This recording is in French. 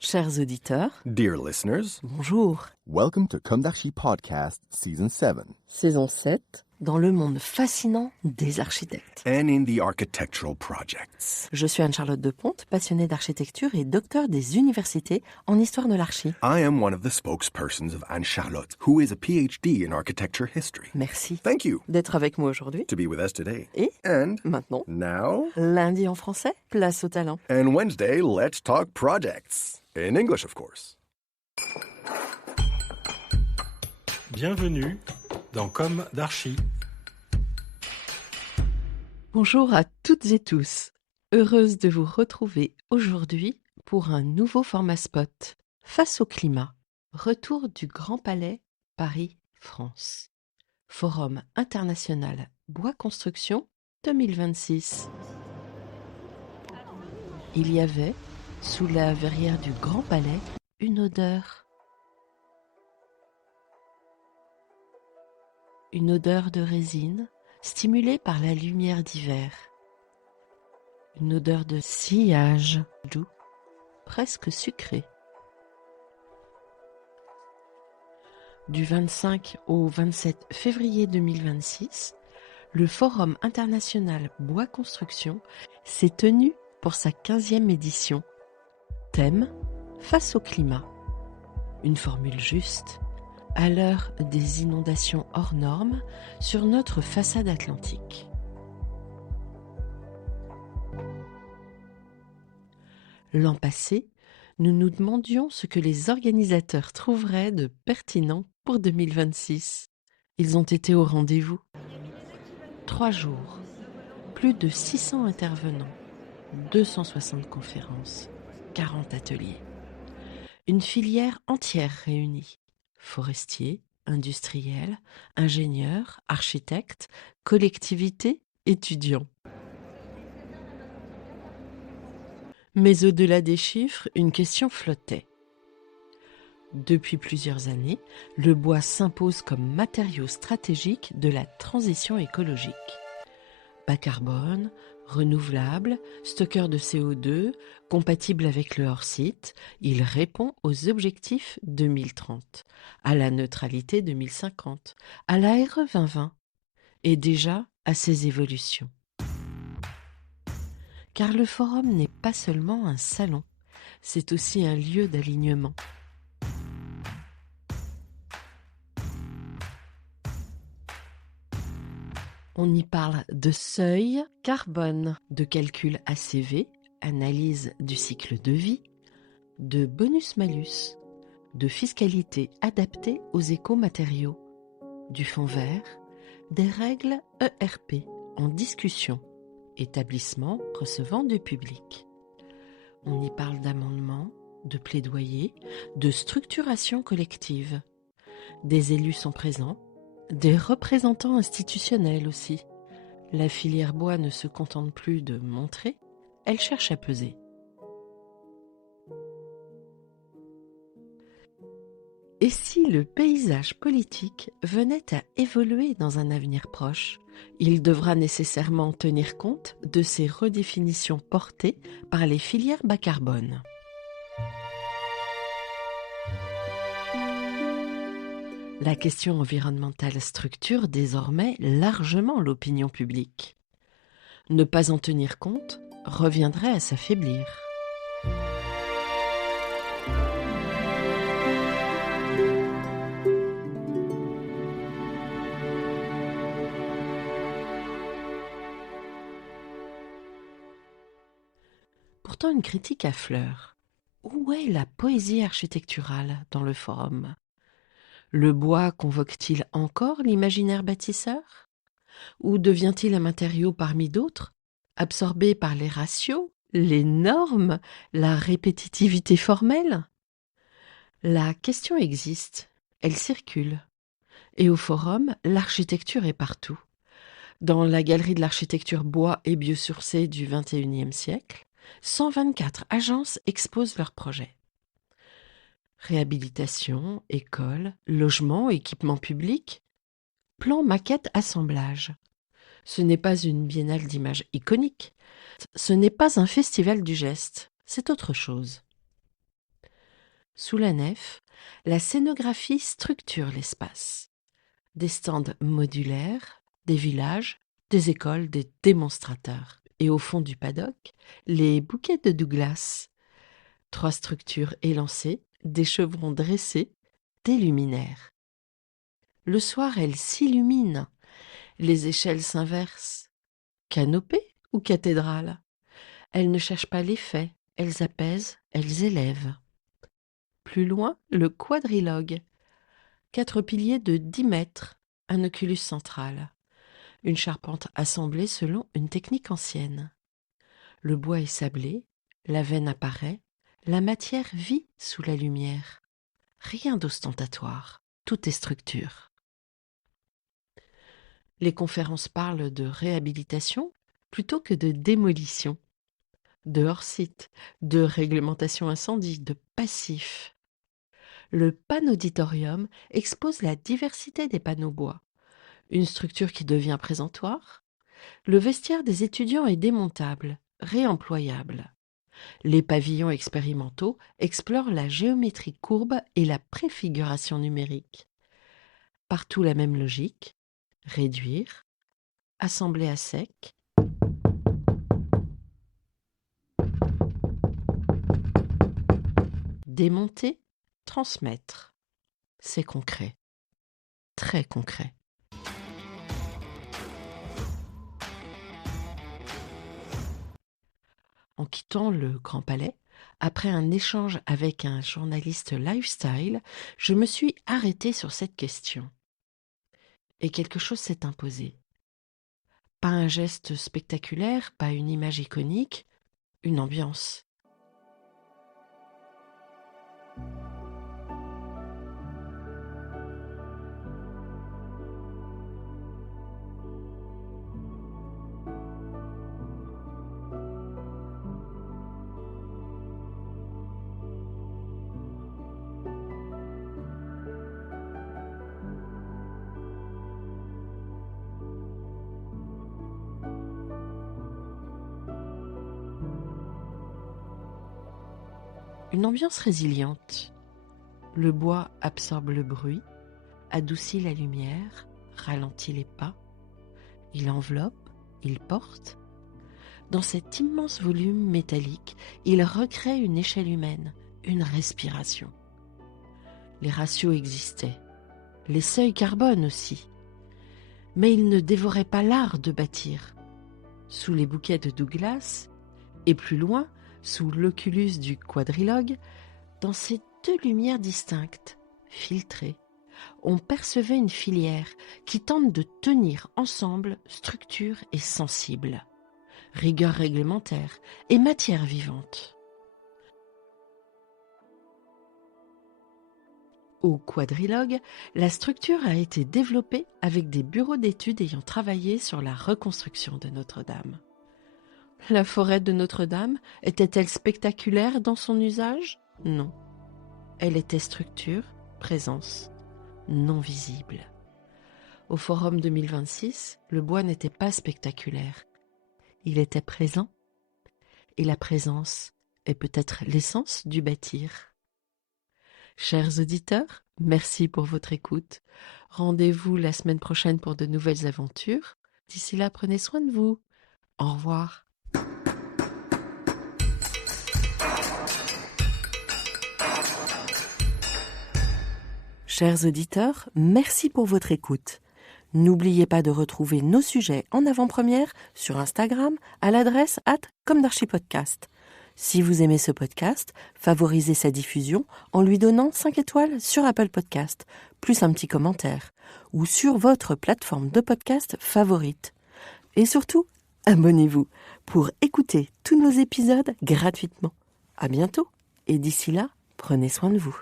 Chers auditeurs, Dear listeners, bonjour. welcome to Comme d'Archi Podcast Season 7. Saison 7, dans le monde fascinant des architectes. And in the architectural projects. Je suis Anne-Charlotte Deponte, passionnée d'architecture et docteur des universités en histoire de l'archi. I am one of the spokespersons of Anne-Charlotte, who is a PhD in architecture history. Merci Thank you d'être avec moi aujourd'hui. to be with us today. Et And maintenant, now, lundi en français, place au talent. and Wednesday, let's talk projects. In English, of course. Bienvenue dans Comme d'Archi. Bonjour à toutes et tous. Heureuse de vous retrouver aujourd'hui pour un nouveau format spot. Face au climat, retour du Grand Palais, Paris, France. Forum international Bois Construction 2026. Il y avait, sous la verrière du Grand Palais, une odeur. Une odeur de résine, stimulée par la lumière d'hiver. Une odeur de sillage doux, presque sucré. Du 25 au 27 février 2026, le Forum international Bois Construction s'est tenu pour sa 15e édition. Thème : face au climat. Une formule juste, à l'heure des inondations hors normes sur notre façade atlantique. L'an passé, nous nous demandions ce que les organisateurs trouveraient de pertinent pour 2026. Ils ont été au rendez-vous. 3 jours, plus de 600 intervenants, 260 conférences, 40 ateliers. Une filière entière réunie. Forestiers, industriels, ingénieurs, architectes, collectivités, étudiants. Mais au-delà des chiffres, une question flottait. Depuis plusieurs années, le bois s'impose comme matériau stratégique de la transition écologique. Bas carbone, renouvelable, stockeur de CO2, compatible avec le hors-site, il répond aux objectifs 2030, à la neutralité 2050, à la RE 2020 et déjà à ses évolutions. Car le forum n'est pas seulement un salon, c'est aussi un lieu d'alignement. On y parle de seuil carbone, de calcul ACV, analyse du cycle de vie, de bonus-malus, de fiscalité adaptée aux écomatériaux, du fonds vert, des règles ERP en discussion, établissement recevant du public. On y parle d'amendements, de plaidoyer, de structuration collective. Des élus sont présents, des représentants institutionnels aussi. La filière bois ne se contente plus de montrer, elle cherche à peser. Et si le paysage politique venait à évoluer dans un avenir proche, il devra nécessairement tenir compte de ces redéfinitions portées par les filières bas carbone. La question environnementale structure désormais largement l'opinion publique. Ne pas en tenir compte reviendrait à s'affaiblir. Pourtant une critique à fleurs. Où est la poésie architecturale dans le forum ? Le bois convoque-t-il encore l'imaginaire bâtisseur ? Ou devient-il un matériau parmi d'autres, absorbé par les ratios, les normes, la répétitivité formelle ? La question existe, elle circule. Et au forum, l'architecture est partout. Dans la galerie de l'architecture bois et biosourcée du XXIe siècle, 124 agences exposent leurs projets. Réhabilitation, école, logement, équipement public, plan, maquette, assemblage. Ce n'est pas une biennale d'images iconique, ce n'est pas un festival du geste, c'est autre chose. Sous la nef, la scénographie structure l'espace. Des stands modulaires, des villages, des écoles, des démonstrateurs. Et au fond du paddock, les bouquets de Douglas. 3 structures élancées, des chevrons dressés, des luminaires. Le soir, elles s'illuminent. Les échelles s'inversent. Canopée ou cathédrale? Elles ne cherchent pas l'effet, elles apaisent, elles élèvent. Plus loin, le quadrilogue. 4 piliers de 10 mètres, un oculus central. Une charpente assemblée selon une technique ancienne. Le bois est sablé, la veine apparaît, la matière vit sous la lumière. Rien d'ostentatoire, tout est structure. Les conférences parlent de réhabilitation plutôt que de démolition, de hors-site, de réglementation incendie, de passif. Le panauditorium expose la diversité des panneaux bois, une structure qui devient présentoir. Le vestiaire des étudiants est démontable, réemployable. Les pavillons expérimentaux explorent la géométrie courbe et la préfiguration numérique. Partout la même logique, réduire, assembler à sec. Démonter, transmettre. C'est concret, très concret. En quittant le Grand Palais, après un échange avec un journaliste lifestyle, je me suis arrêtée sur cette question. Et quelque chose s'est imposé. Pas un geste spectaculaire, pas une image iconique, une ambiance. Une ambiance résiliente. Le bois absorbe le bruit, adoucit la lumière, ralentit les pas. Il enveloppe, il porte. Dans cet immense volume métallique, il recrée une échelle humaine, une respiration. Les ratios existaient, les seuils carbone aussi. Mais il ne dévorait pas l'art de bâtir. Sous les bouquets de Douglas, et plus loin, sous l'oculus du quadrilogue, dans ces 2 lumières distinctes, filtrées, on percevait une filière qui tente de tenir ensemble structure et sensible, rigueur réglementaire et matière vivante. Au quadrilogue, la structure a été développée avec des bureaux d'études ayant travaillé sur la reconstruction de Notre-Dame. La forêt de Notre-Dame était-elle spectaculaire dans son usage? Non. Elle était structure, présence, non visible. Au Forum 2026, le bois n'était pas spectaculaire. Il était présent. Et la présence est peut-être l'essence du bâtir. Chers auditeurs, merci pour votre écoute. Rendez-vous la semaine prochaine pour de nouvelles aventures. D'ici là, prenez soin de vous. Au revoir. Chers auditeurs, merci pour votre écoute. N'oubliez pas de retrouver nos sujets en avant-première sur Instagram à l'adresse @comdarchipodcast. Si vous aimez ce podcast, favorisez sa diffusion en lui donnant 5 étoiles sur Apple Podcast, plus un petit commentaire, ou sur votre plateforme de podcast favorite. Et surtout, abonnez-vous pour écouter tous nos épisodes gratuitement. À bientôt, et d'ici là, prenez soin de vous.